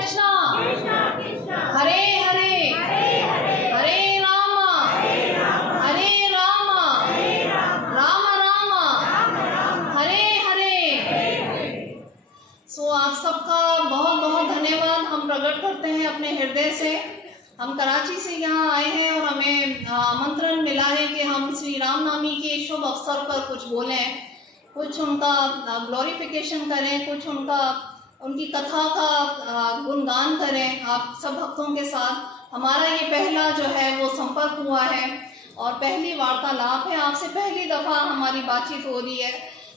कृष्णा हरे हरे हरे राम राम राम हरे हरे। सो आप सबका बहुत बहुत धन्यवाद हम प्रकट करते हैं अपने हृदय से। हम कराची से यहाँ आए हैं और हमें आमंत्रण मिला है कि हम श्री रामनवमी के शुभ अवसर पर कुछ बोलें, कुछ उनका ग्लोरिफिकेशन करें, कुछ उनकी कथा का गुणगान करें आप सब भक्तों के साथ। हमारा ये पहला जो है वो संपर्क हुआ है और पहली वार्तालाप है, आपसे पहली दफ़ा हमारी बातचीत हो रही है।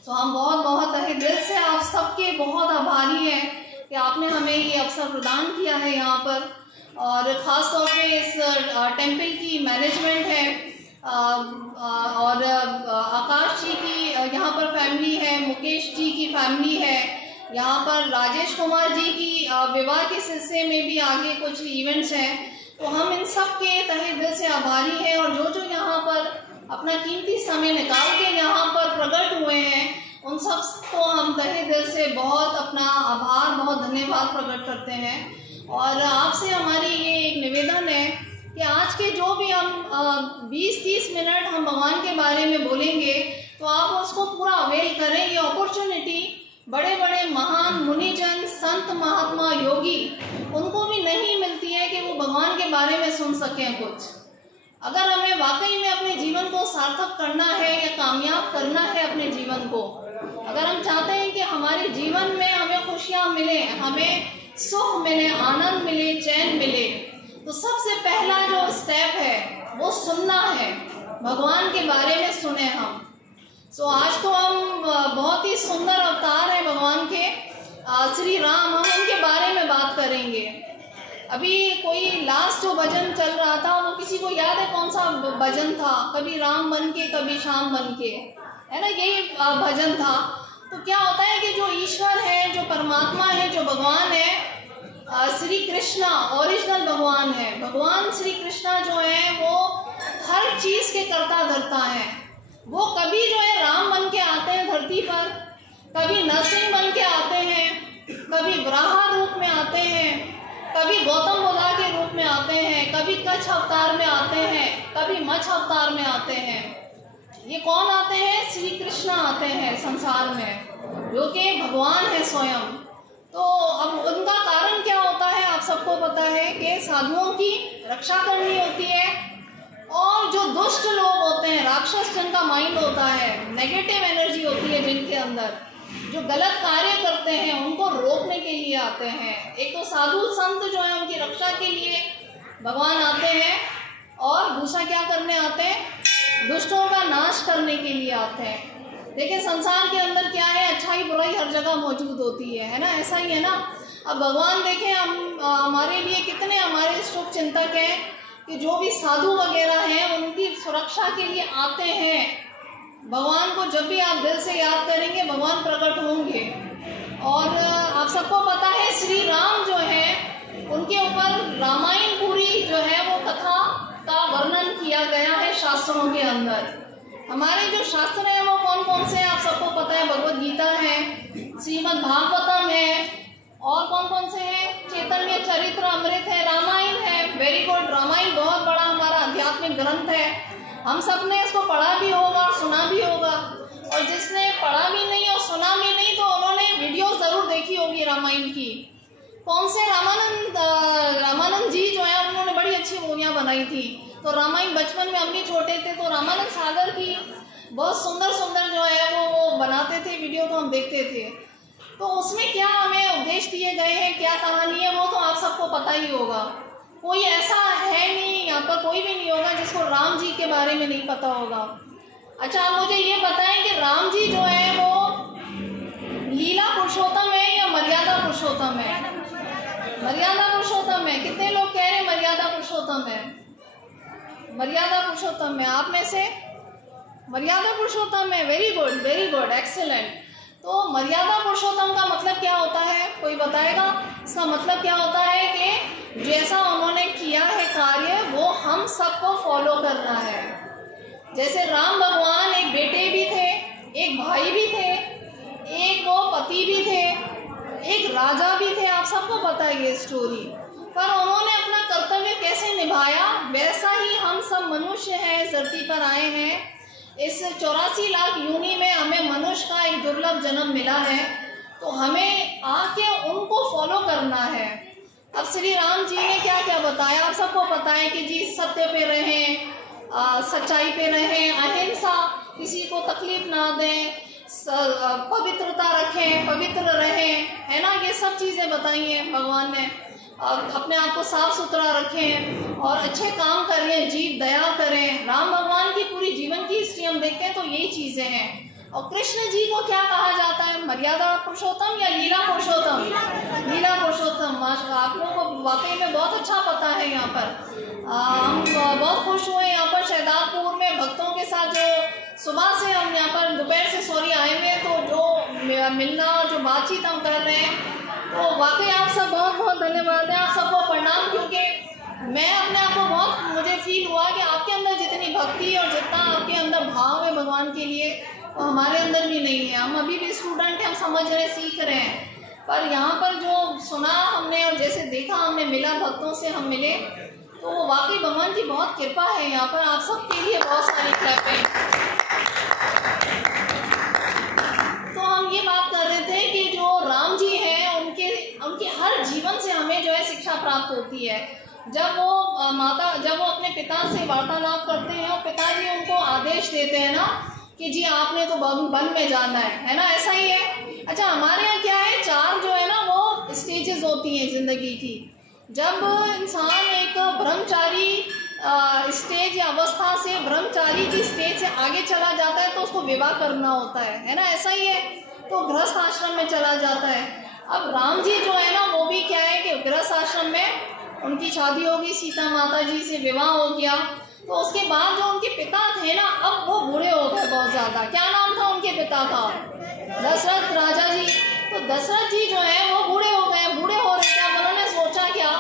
तो हम बहुत बहुत तहे दिल से आप सबके बहुत आभारी हैं कि आपने हमें ये अवसर प्रदान किया है यहाँ पर। और ख़ास तौर पे इस टेम्पल की मैनेजमेंट है और आकाश जी की यहाँ पर फैमिली है, मुकेश जी की फैमिली है, यहाँ पर राजेश कुमार जी की विवाह के सिलसिले में भी आगे कुछ इवेंट्स हैं। तो हम इन सब के तहे दिल से आभारी हैं और जो यहाँ पर अपना कीमती समय निकाल के यहाँ पर प्रकट हुए हैं उन सब को हम तहे दिल से बहुत अपना आभार, बहुत धन्यवाद प्रकट करते हैं। और आपसे हमारी ये एक निवेदन है कि आज के जो भी हम 20-30 मिनट हम भगवान के बारे में बोलेंगे तो आप उसको पूरा अवेल करें। ये अपॉर्चुनिटी बड़े बड़े महान मुनिजन, संत, महात्मा, योगी उनको भी नहीं मिलती है कि वो भगवान के बारे में सुन सकें कुछ। अगर हमें वाकई में अपने जीवन को सार्थक करना है या कामयाब करना है अपने जीवन को, अगर हम चाहते हैं कि हमारे जीवन में हमें खुशियाँ मिले, हमें सुख मिले, आनंद मिले, चैन मिले, तो सबसे पहला जो स्टेप है वो सुनना है, भगवान के बारे में सुने हम। सो आज तो हम बहुत ही सुंदर अवतार है भगवान के, श्री राम, हम उनके बारे में बात करेंगे। अभी कोई लास्ट जो भजन चल रहा था वो किसी को याद है कौन सा भजन था? कभी राम बन के कभी श्याम बन के, है ना, यही भजन था। तो क्या होता है कि जो ईश्वर है, जो परमात्मा है, जो भगवान है, श्री कृष्णा ओरिजिनल भगवान है। भगवान श्री कृष्णा जो है वो हर चीज़ के कर्ता धर्ता है। वो कभी जो है राम बन के आते हैं धरती पर, कभी नरसिंह बन के आते हैं, कभी वराह रूप में आते हैं, कभी गौतम बुद्ध के रूप में आते हैं, कभी कच्छ अवतार में आते हैं, कभी मत्स्य अवतार में आते हैं। ये कौन आते हैं? श्री कृष्णा आते हैं संसार में, जो कि भगवान है स्वयं। तो अब उनका कारण क्या होता है आप सबको पता है कि साधुओं की रक्षा करनी होती है और जो दुष्ट लोग होते हैं, राक्षस जिनका माइंड होता है, नेगेटिव एनर्जी होती है जिनके अंदर, जो गलत कार्य करते हैं उनको रोकने के लिए आते हैं। एक तो साधु संत जो है उनकी रक्षा के लिए भगवान आते हैं और दूसरा क्या करने आते हैं? दुष्टों का नाश करने के लिए आते हैं। देखिए संसार के अंदर क्या है, अच्छाई बुराई हर जगह मौजूद होती है ना, ऐसा ही है ना। अब भगवान देखें हम हमारे लिए कितने हमारे शुभ चिंतक हैं कि जो भी साधु वगैरह हैं उनकी सुरक्षा के लिए आते हैं। भगवान को जब भी आप दिल से याद करेंगे भगवान प्रकट होंगे। और आप सबको पता है श्री राम जो है उनके ऊपर रामायण पूरी जो है वो कथा का वर्णन किया गया है शास्त्रों के अंदर। हमारे जो शास्त्र हैं वो कौन कौन से आप सबको पता है? भगवद गीता है, श्रीमद् भागवतम है, और कौन कौन से हैं? चैतन्य चरित्र अमृत है, रामायण है। वेरी गुड, रामायण बहुत बड़ा हमारा आध्यात्मिक ग्रंथ है। हम सब ने इसको पढ़ा भी होगा और सुना भी होगा, और जिसने पढ़ा भी नहीं और सुना भी नहीं तो उन्होंने वीडियो जरूर देखी होगी रामायण की। कौन से रामानंद जी जो है उन्होंने बड़ी अच्छी मूवियाँ बनाई थी। तो रामायण बचपन में हम भी छोटे थे तो रामानंद सागर की बहुत सुंदर सुंदर जो है वो बनाते थे वीडियो, तो हम देखते थे। तो उसमें क्या हमें उपदेश दिए गए हैं, क्या कहानी है, वो तो आप सबको पता ही होगा। कोई ऐसा है नहीं, यहाँ पर कोई भी नहीं होगा जिसको राम जी के बारे में नहीं पता होगा। अच्छा, आप मुझे ये बताएं कि राम जी जो है वो लीला पुरुषोत्तम है या मर्यादा पुरुषोत्तम है? मर्यादा पुरुषोत्तम है। कितने लोग कह रहे हैं मर्यादा पुरुषोत्तम है? मर्यादा पुरुषोत्तम है। आप में से मर्यादा पुरुषोत्तम है। Very good, excellent. तो मर्यादा पुरुषोत्तम का मतलब क्या होता है, कोई बताएगा? इसका मतलब क्या होता है कि जैसा उन्होंने किया है कार्य वो हम सबको फॉलो करना है। जैसे राम भगवान एक बेटे भी थे, एक भाई भी थे, एक वो पति भी थे, एक राजा भी थे, आप सबको पता है ये स्टोरी, पर उन्होंने अपना कर्तव्य कैसे निभाया, वैसा ही हम सब मनुष्य हैं, इस धरती पर आए हैं। इस 84 लाख यूनि में हमें मनुष्य का एक दुर्लभ जन्म मिला है, तो हमें आके उनको फॉलो करना है। अब श्री राम जी ने क्या क्या बताया, आप सबको पता है कि जी सत्य पे रहें, सच्चाई पे रहें, अहिंसा, किसी को तकलीफ ना दें, पवित्रता रखें, पवित्र रहें, है ना, ये सब चीज़ें बताई हैं भगवान ने। अपने आप को साफ सुथरा रखें और अच्छे काम करें, जीव दया करें। राम भगवान की पूरी जीवन की हिस्ट्री हम देखते हैं तो यही चीज़ें हैं। और कृष्ण जी को क्या कहा जाता है, मर्यादा पुरुषोत्तम या लीला पुरुषोत्तम? लीला पुरुषोत्तम। आप लोगों को वाकई में बहुत अच्छा पता है। यहाँ पर हम बहुत खुश हुए यहाँ पर शहदादपुर में भक्तों के साथ, जो सुबह से हम यहाँ पर दोपहर से आए हुए, तो जो मिलना और जो बातचीत हम कर रहे हैं, तो वाकई आप सब बहुत बहुत धन्यवाद है, आप सबको प्रणाम। क्योंकि मैं अपने आप को बहुत, मुझे फील हुआ कि आपके अंदर जितनी भक्ति और जितना आपके अंदर भाव है भगवान के लिए, वो हमारे अंदर भी नहीं है। हम अभी भी स्टूडेंट हैं, हम समझ रहे, सीख रहे हैं, पर यहाँ पर जो सुना हमने और जैसे देखा हमने, मिला भक्तों से हम मिले, तो वो वाकई भगवान की बहुत कृपा है। यहाँ पर आप सबके लिए बहुत सारी क्लैपें। तो हम ये बात कर रहे थे कि जो राम जी हैं, उनके हर जीवन से हमें जो है शिक्षा प्राप्त होती है। जब वो अपने पिता से वार्तालाप करते हैं और पिताजी उनको आदेश देते हैं ना कि जी आपने तो वन में जाना है ना, ऐसा ही है। अच्छा, हमारे यहाँ क्या है, 4 जो है ना वो स्टेजेस होती हैं जिंदगी की। जब इंसान एक ब्रह्मचारी स्टेज या अवस्था से ब्रह्मचारी की स्टेज से आगे चला जाता है तो उसको विवाह करना होता है ना, ऐसा ही है। तो गृहस्थ आश्रम में चला जाता है। अब राम जी जो है ना, वो भी क्या है कि गृहस्थ आश्रम में उनकी शादी होगी, सीता माता जी से विवाह हो गया। तो उसके बाद जो उनके पिता थे ना, अब वो बूढ़े हो गए बहुत ज़्यादा। क्या नाम था उनके पिता का? दशरथ राजा जी। तो दशरथ जी जो है वो बूढ़े हो गए। बूढ़े हो रहे थे, अब उन्होंने सोचा क्या,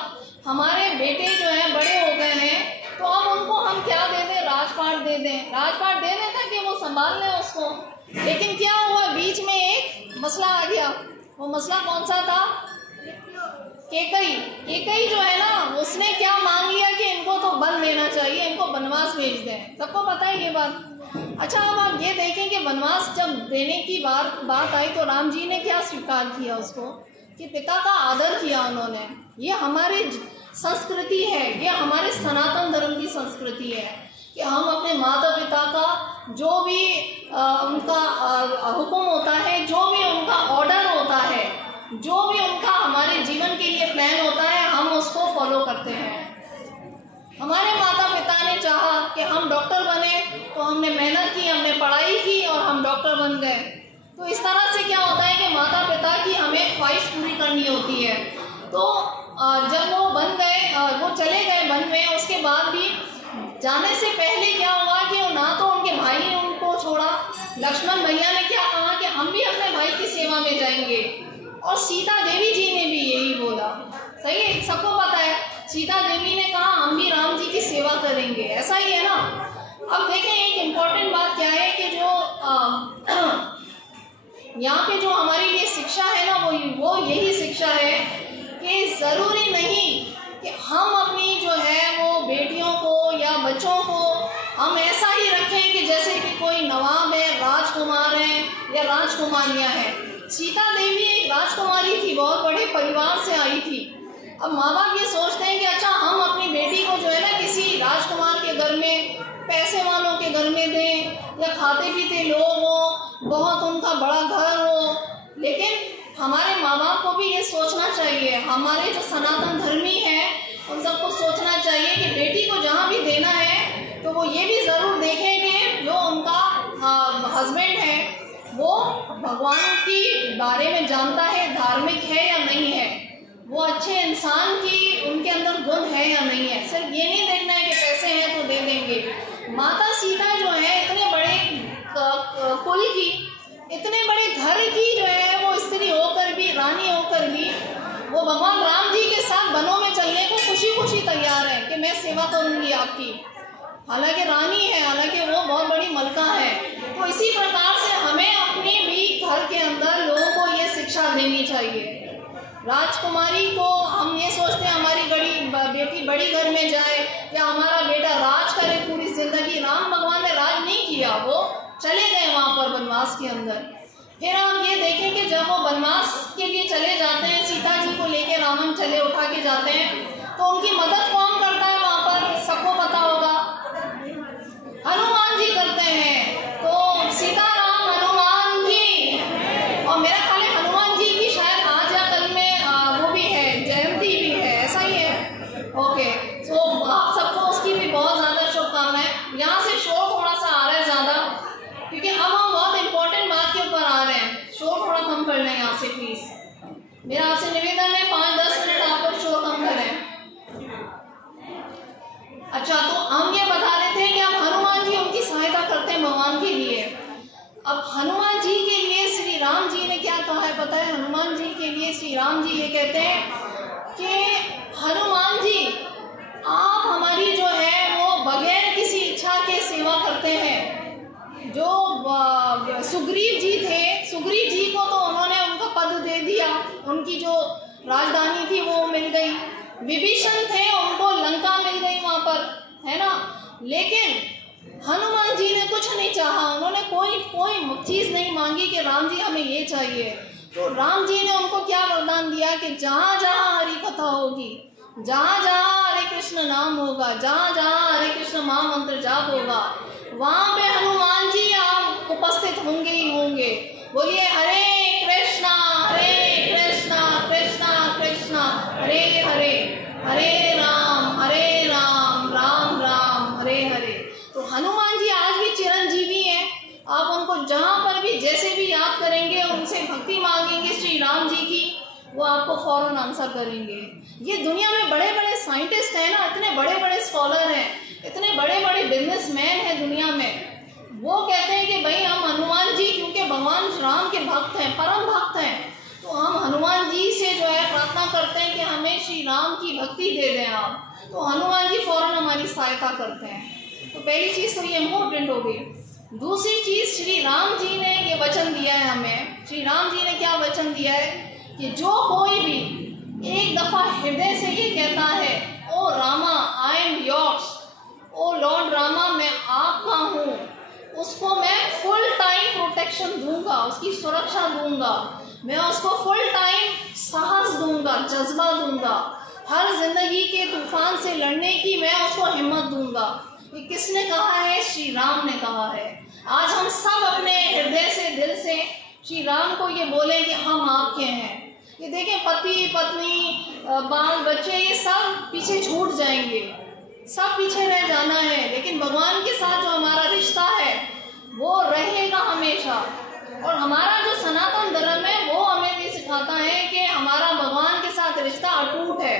हमारे बेटे जो है बड़े हो गए हैं, तो अब उनको हम क्या दे दें, राजपाट दे दें। राजपाट दे दें ताकि वो संभाल लें उसको। लेकिन क्या हुआ, बीच में एक मसला आ गया। वो मसला कौन सा था? केकई जो है ना, उसने क्या मांग लिया कि इनको तो वन देना चाहिए, इनको वनवास भेज दें। सबको पता है ये बात। अच्छा, अब आप ये देखें कि वनवास जब देने की बात आई तो राम जी ने क्या स्वीकार किया उसको, कि पिता का आदर किया उन्होंने। ये हमारी संस्कृति है, ये हमारे सनातन धर्म की संस्कृति है कि हम अपने माता पिता का जो भी उनका हुक्म होता है, जो भी उनका ऑर्डर होता है, जो भी उनका हमारे जीवन के लिए प्लान होता है, हम उसको फॉलो करते हैं। हमारे माता पिता ने चाहा कि हम डॉक्टर बने, तो हमने मेहनत की, हमने पढ़ाई की और हम डॉक्टर बन गए। तो इस तरह से क्या होता है कि माता पिता की हमें ख्वाहिश पूरी करनी होती है। तो जब वो बन गए, वो चले गए वन में, उसके बाद भी जाने से पहले क्या हुआ कि ना तो उनके भाई ने उनको छोड़ा। लक्ष्मण भैया ने क्या कहा कि हम भी अपने भाई की सेवा में जाएंगे, और सीता देवी जी ने भी यही बोला। सही है, सबको पता है, सीता देवी ने कहा हम भी राम जी की सेवा करेंगे, ऐसा ही है ना। अब देखें, एक इम्पॉर्टेंट बात क्या है कि जो यहाँ पे जो हमारे लिए शिक्षा है ना, वो यही शिक्षा है कि ज़रूरी नहीं कि हम अपनी जो है वो बेटियों को या बच्चों को हम ऐसा ही रखें कि जैसे कि कोई नवाब है, राजकुमार है या राजकुमारियाँ हैं। सीता देवी एक राजकुमारी थी, बहुत बड़े परिवार से आई थी। अब माँ बाप ये सोचते हैं कि अच्छा हम अपनी बेटी को जो है ना किसी राजकुमार के घर में, पैसे वालों के घर में दें, या खाते पीते लोग हो, बहुत उनका बड़ा घर हो। लेकिन हमारे माँ बाप को भी ये सोचना चाहिए, हमारे जो सनातन धर्मी हैं उन सबको सोचना चाहिए कि बेटी को जहाँ भी देना है तो वो ये भी ज़रूर देखें कि जो उनका हस्बैंड है वो भगवान के बारे में जानता है, धार्मिक है या नहीं है, वो अच्छे इंसान की उनके अंदर गुण है या नहीं है। सिर्फ ये नहीं देखना है कि पैसे हैं तो दे देंगे। माता सीता जो है इतने बड़े कुल की, इतने बड़े घर की जो है वो स्त्री होकर भी, रानी होकर भी, वो भगवान राम जी के साथ वनों में चलने को खुशी खुशी तैयार है कि मैं सेवा करूंगी आपकी। हालांकि रानी है, हालांकि वो बहुत बड़ी मलका है। तो इसी प्रकार से हमें अपने भी घर के अंदर लोगों को ये शिक्षा देनी चाहिए राजकुमारी को हम ये सोचते हैं हमारी बेटी बड़ी घर में जाए या हमारा बेटा राज करे पूरी जिंदगी। राम भगवान ने राज नहीं किया, वो चले गए वहां पर वनवास के अंदर। फिर हम ये देखें कि जब वो वनवास के लिए चले जाते हैं, सीता जी को लेके रावण चले उठा के जाते हैं, तो उनकी मदद कौन करता है वहां पर? सबको पता होगा, हनुमान जी करते हैं। तो सीताराम हनुमान जी, और मेरा ख्याल है हनुमान जी की शायद आज या कल में वो भी है, जयंती भी है, ऐसा ही है। ओके, तो आप सबको उसकी भी बहुत ज्यादा शुभकामनाएं। यहाँ से शोर थोड़ा सा आ रहा है ज्यादा, क्योंकि अब हम बहुत इंपॉर्टेंट बात के ऊपर आ रहे हैं। शोर थोड़ा कम कर लें यहाँ से प्लीज। मेरा आपसे निवेदन है 5-10 मिनट आप लोग शोर कम करें। अच्छा, तो हम ये बता रहे थे कि अब हनुमान जी उनकी सहायता करते हैं भगवान के लिए। अब हनुमान जी के लिए श्री राम जी ने क्या कहा है पता है? हनुमान जी के लिए श्री राम जी ये कहते हैं कि हनुमान जी आप हमारी जो है वो बगैर किसी इच्छा के सेवा करते हैं। जो सुग्रीव जी थे, सुग्रीव जी को तो उन्होंने उनका पद दे दिया, उनकी जो राजधानी थी वो मिल गई। विभीषण थे, उनको लंका मिल गई वहां पर, है ना। लेकिन हनुमान जी ने कुछ नहीं चाहा, उन्होंने कोई चीज नहीं मांगी कि राम जी हमें ये चाहिए। तो राम जी ने उनको क्या वरदान दिया कि जहां जहां हरि कथा होगी, जहां जहां हरे कृष्ण नाम होगा, जहां जहां हरे कृष्ण महामंत्र जाप होगा, वहां पे हनुमान जी आप उपस्थित होंगे ही होंगे। बोलिए हरे कृष्णा कृष्णा कृष्णा हरे हरे, हरे राम राम राम हरे हरे। तो हनुमान जी आज भी चिरंजीवी हैं। आप उनको जहां पर भी जैसे भी याद करेंगे, उनसे भक्ति मांगेंगे श्री राम जी की, वो आपको फौरन आंसर करेंगे। ये दुनिया में बड़े बड़े साइंटिस्ट हैं ना, इतने बड़े बड़े स्कॉलर हैं, इतने बड़े बड़े बिजनेसमैन हैं दुनिया में, वो कहते हैं कि भाई हम हनुमान जी, क्योंकि भगवान राम के भक्त हैं, परम भक्त हैं, तो हम हनुमान जी से जो है प्रार्थना करते हैं कि हमें श्री राम की भक्ति दे दें आप। तो हनुमान जी फौरन हमारी सहायता करते हैं। तो पहली चीज तो ये इम्पोर्टेंट हो गई। दूसरी चीज, श्री राम जी ने ये वचन दिया है हमें। श्री राम जी ने क्या वचन दिया है कि जो कोई भी एक दफा हृदय से ये कहता है, O Rama I am yours, O lord Rama मैं आपका हूँ, उसको मैं फुल टाइम प्रोटेक्शन दूंगा, उसकी सुरक्षा दूंगा, मैं उसको फुल टाइम साहस दूंगा, जज्बा दूंगा, हर जिंदगी के तूफान से लड़ने की मैं उसको हिम्मत दूंगा। ये किसने कहा है? श्री राम ने कहा है। आज हम सब अपने हृदय से, दिल से श्री राम को ये बोले कि हम आपके हैं। ये देखें, पति पत्नी बाल बच्चे ये सब पीछे छूट जाएंगे, सब पीछे रह जाना है, लेकिन भगवान के साथ जो हमारा रिश्ता है वो रहेगा हमेशा। और हमारा जो सनातन धर्म है वो हमें ये सिखाता है कि हमारा भगवान के साथ रिश्ता अटूट है,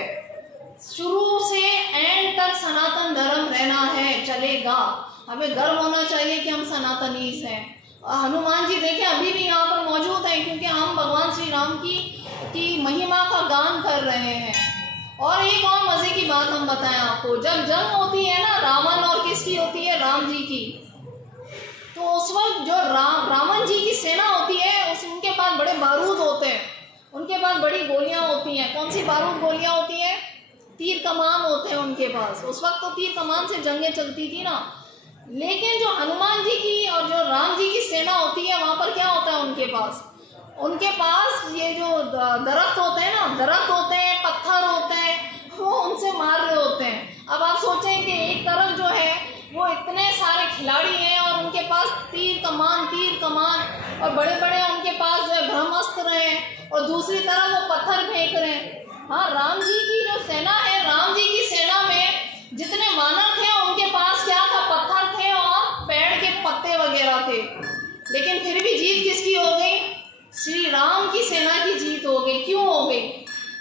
शुरू से एंड तक सनातन धर्म रहना है, चलेगा। हमें गर्व होना चाहिए कि हम सनातनीज हैं। हनुमान जी देखें अभी भी यहाँ पर मौजूद हैं, क्योंकि हम भगवान श्री राम की महिमा का गान कर रहे हैं। और एक और मजे की बात हम बताएं आपको, जब जंग होती है ना रावण और किसकी होती है? राम जी की। तो उस वक्त जो रावण जी की सेना होती है, उनके पास बड़े बारूद होते हैं, उनके पास बड़ी गोलियां होती हैं। कौन सी बारूद गोलियां होती हैं? तीर कमान होते हैं उनके पास। उस वक्त तो तीर कमान से जंगें चलती थी ना। लेकिन जो हनुमान जी की और जो राम जी की सेना होती है, वहां पर क्या होता है उनके पास ये जो दरख्त होते हैं ना, दरख्त होते हैं, पत्थर होते हैं, वो उनसे मार रहे होते हैं। अब आप सोचें कि एक तरफ जो है वो इतने सारे खिलाड़ी हैं और उनके पास तीर कमान और बड़े बड़े उनके पास जो है ब्रह्मास्त्र हैं, और दूसरी तरफ वो पत्थर फेंक रहे हैं। हाँ, राम जी की जो सेना है, राम जी की सेना में जितने वानर थे उनके पास क्या था? पत्थर थे और पेड़ के पत्ते वगैरह थे। लेकिन फिर भी जीत किसकी हो गई? श्री राम की सेना की जीत हो गई। क्यों हो गई?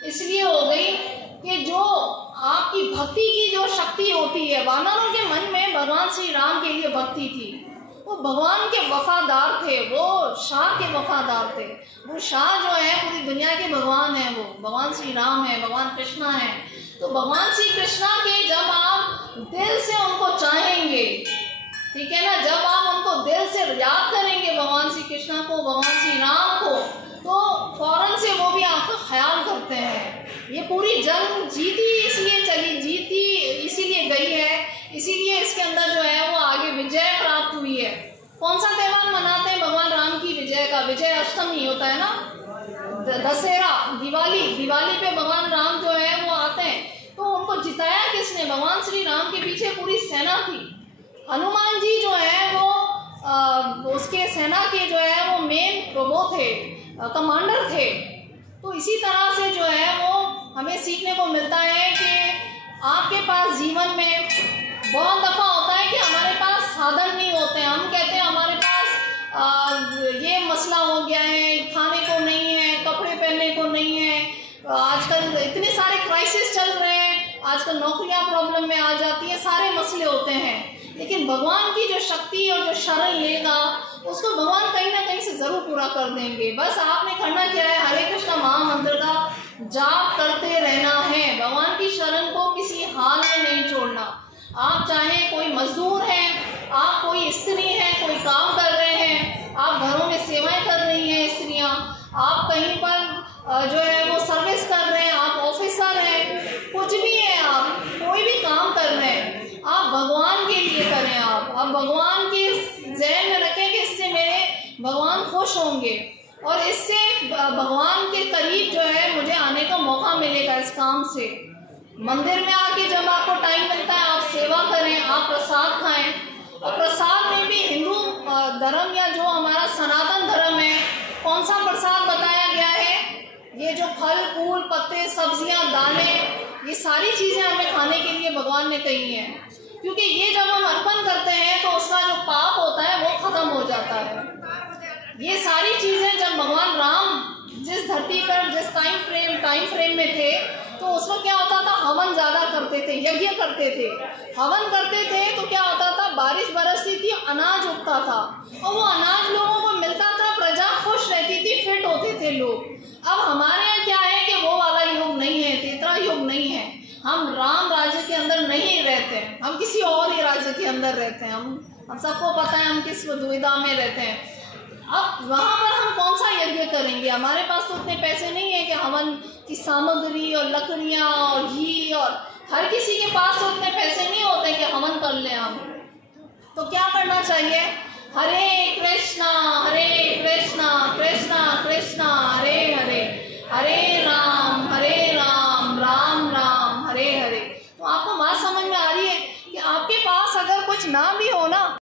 इसलिए हो गई कि जो आपकी भक्ति की जो शक्ति होती है, वानरों के मन में भगवान श्री राम के लिए भक्ति थी, वो भगवान के वफादार थे, वो शाह के वफादार थे। वो शाह जो है पूरी दुनिया के भगवान है, वो भगवान श्री राम है, भगवान कृष्णा है। तो भगवान श्री कृष्णा के जब आप दिल से उनको चाहेंगे, ठीक है ना, जब आप उनको दिल से याद करेंगे भगवान श्री कृष्णा को, भगवान श्री राम को, तो फौरन से वो भी आपका ख्याल करते हैं। ये पूरी जंग जीती इसीलिए गई है, इसीलिए इसके अंदर जो है वो आगे विजय प्राप्त हुई है। कौन सा त्यौहार मनाते हैं भगवान राम की विजय का? विजय अष्टमी होता है ना, दशहरा, दिवाली पे भगवान राम जो है वो आते हैं। तो उनको जिताया किसने? भगवान श्री राम के पीछे पूरी सेना थी। हनुमान जी जो है वो उसके सेना के जो है वो मेन वो थे, कमांडर थे। तो इसी तरह से जो है वो हमें सीखने को मिलता है कि आपके पास जीवन में बहुत दफ़ा होता है कि हमारे पास साधन नहीं होते हैं। हम कहते हैं हमारे पास ये मसला हो गया है, खाने को नहीं है, कपड़े पहनने को नहीं है, आजकल इतने सारे क्राइसिस चल रहे हैं, आजकल नौकरियां प्रॉब्लम में आ जाती है, सारे मसले होते हैं। लेकिन भगवान की जो शक्ति और जो शरण लेगा उसको भगवान कहीं ना कहीं से जरूर पूरा कर देंगे। बस आपने करना क्या है? हरे कृष्ण महामंत्र का जाप करते रहना है। भगवान की शरण को किसी हाल में नहीं छोड़ना। आप चाहे कोई मजदूर हैं, आप कोई स्त्री हैं, कोई काम कर रहे हैं, आप घरों में सेवाएं कर रही हैं स्त्रियां, आप कहीं पर जो है वो सर्विस कर रहे हैं, आप ऑफिसर हैं, कुछ भी है, आप कोई भी काम कर रहे हैं, आप भगवान के लिए करें। आप भगवान के ज़हन में रखें कि इससे मेरे भगवान खुश होंगे और इससे भगवान के करीब जो है मुझे आने का मौका मिलेगा। इस काम से मंदिर में आके जब आपको टाइम मिलता है आप सेवा करें, आप प्रसाद खाएं। और प्रसाद में भी हिंदू धर्म या जो हमारा सनातन धर्म है, कौन सा प्रसाद बताया गया है? ये जो फल फूल पत्ते सब्जियां दाने, ये सारी चीज़ें हमें खाने के लिए भगवान ने कही हैं, क्योंकि ये जब हम अर्पण करते हैं तो उसका जो पाप होता है वो खत्म हो जाता है। ये सारी चीज़ें जब भगवान राम जिस धरती पर जिस टाइम फ्रेम में थे तो उसमें क्या होता था? हवन ज़्यादा करते थे, यज्ञ करते थे, हवन करते थे। तो क्या होता था? बारिश बरसती थी, अनाज उगता था और वो अनाज लोगों को मिलता था, प्रजा खुश रहती थी, फिट होते थे लोग। अब हमारे यहाँ क्या है कि वो वाला युग नहीं है, तेतरा युग नहीं है। हम राम राज्य के अंदर नहीं रहते हैं, हम किसी और ही राज्य के अंदर रहते हैं। हम सबको पता है हम किस दुविधा में रहते हैं। अब वहाँ पर हम कौन सा यज्ञ करेंगे? हमारे पास तो उतने पैसे नहीं है कि हवन की सामग्री और लकड़ियाँ और घी, और हर किसी के पास तो उतने पैसे नहीं होते कि हवन कर लें हम। तो क्या करना चाहिए? हरे